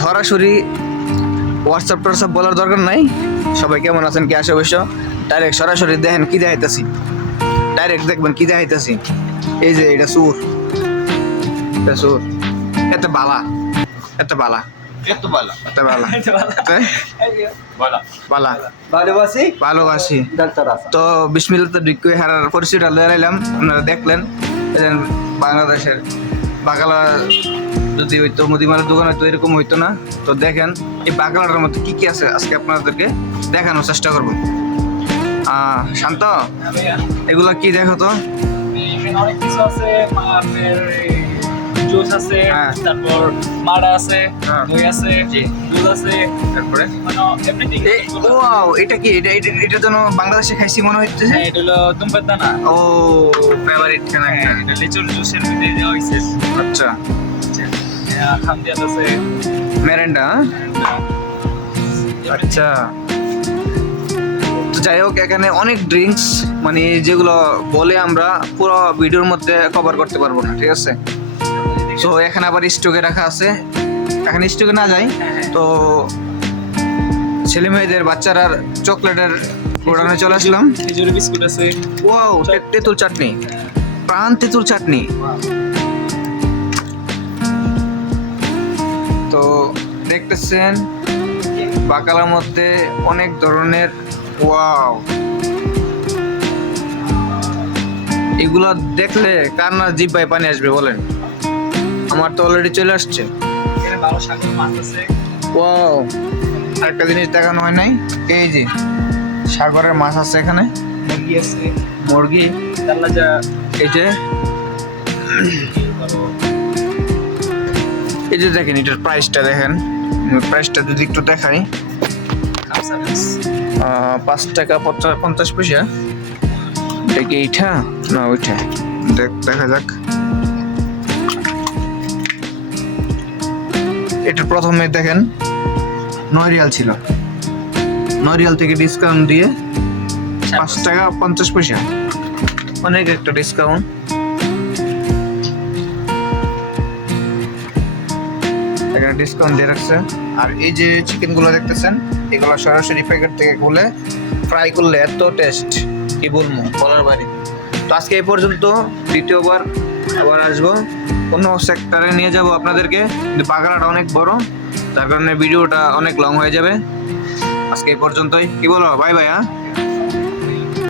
সরাসরি হোয়াটসঅ্যাপ বলার দরকার নাই। সবাই কেমন আছেন কি আসে অবশ্য ডাইরেক্ট সরাসরি দেখেন কি দেখাইতেছি, ডাইরেক্ট দেখবেন কি দেখাইতেছি। এই যে এটা সুর, এত বালা, এত বালা, এত ভালো এত বালা, বালা ভালোবাসি। তো বিসমিল্লাহ ডিক্কু হারার পরিচয়টা দাঁড়াইলাম, আপনারা দেখলেন। বাংলাদেশের বাকালা যদি হইতো মুদিমালের দোকান হয়তো এরকম হইতো না। তো দেখেন এই বাকালাটার মধ্যে কি কি আছে আজকে আপনাদেরকে দেখানোর চেষ্টা করবো। শান্ত, এগুলা কি দেখো তো? অনেক কিছু আছে, জুস আছে, তারপর মাড়া আছে, দই আছে, দুধ আছে, তারপরে মানে এভরিথিং। ওয়াও, এটা কি? এটা যেন বাংলাদেশে খাইছি মনে হচ্ছে। হ্যাঁ, এটা হলো তুমপার দানা। ও ফেভারিট খানা। এটা লিচুর জুসের মধ্যে দেওয়া হয়েছে। আচ্ছা, খামদিয়াত আছে, মেরেন্ডা। আচ্ছা, তো যাই হোক, এখানে অনেক ড্রিঙ্কস মানে যেগুলো বলে আমরা পুরো ভিডিওর মধ্যে কভার করতে পারবো না, ঠিক আছে? তো এখানে আবার স্টকে রাখা আছে। এখানে স্টকে না যাই তো ছেলে মেয়েদের বাচ্চারা চকলেটের গোডাউনে চলে আসলাম। খেজুরের বিস্কুট আছে। ওয়াও, তেঁতুল চাটনি, প্রাণ তেঁতুল চাটনি। তো দেখতেছেন বাকালার মধ্যে অনেক ধরনের। ওয়াও, এগুলা দেখলে কার না জিহ্বায় পানি আসবে বলেন? আমার তো অলরেডি চলে আসছে। এখানে ভালো সাগর মাছ আছে। ওয়াও, আরেকটা জিনিস দেখানো হয় নাই, এই যে সাগরের মাছ আছে এখানে, মুরগি আছে, মুরগি, তাল্লাজা। এই যে এই যে দেখেন এটার প্রাইসটা দেখেন, প্রাইসটা যদি একটু দেখাই। 5 টাকা 50 পয়সা। দেখি এইটা না ওইটা, দেখা যাক। এটা প্রথমে দেখেন 9 রিয়াল ছিল, 9 রিয়াল থেকে ডিসকাউন্ট দিয়ে 5 টাকা 50 পয়সা, অনেক একটা ডিসকাউন্ট। এখানে ডিসকাউন্ট দিয়ে রাখছে। আর এই যে চিকেনগুলো দেখতেছেন, এগুলো সরাসরি প্যাকেট থেকে খুলে ফ্রাই করলে এত টেস্ট, কি বলবো, বলার বাড়ি। তো আজকে এই পর্যন্ত, দ্বিতীয়বার আবার আসবো, অন্য সেক্টরে নিয়ে যাব আপনাদেরকে। কিন্তু বাগানটা অনেক বড়, তার কারণে ভিডিওটা অনেক লং হয়ে যাবে। আজকে এই পর্যন্তই, কি বলো? Bye bye.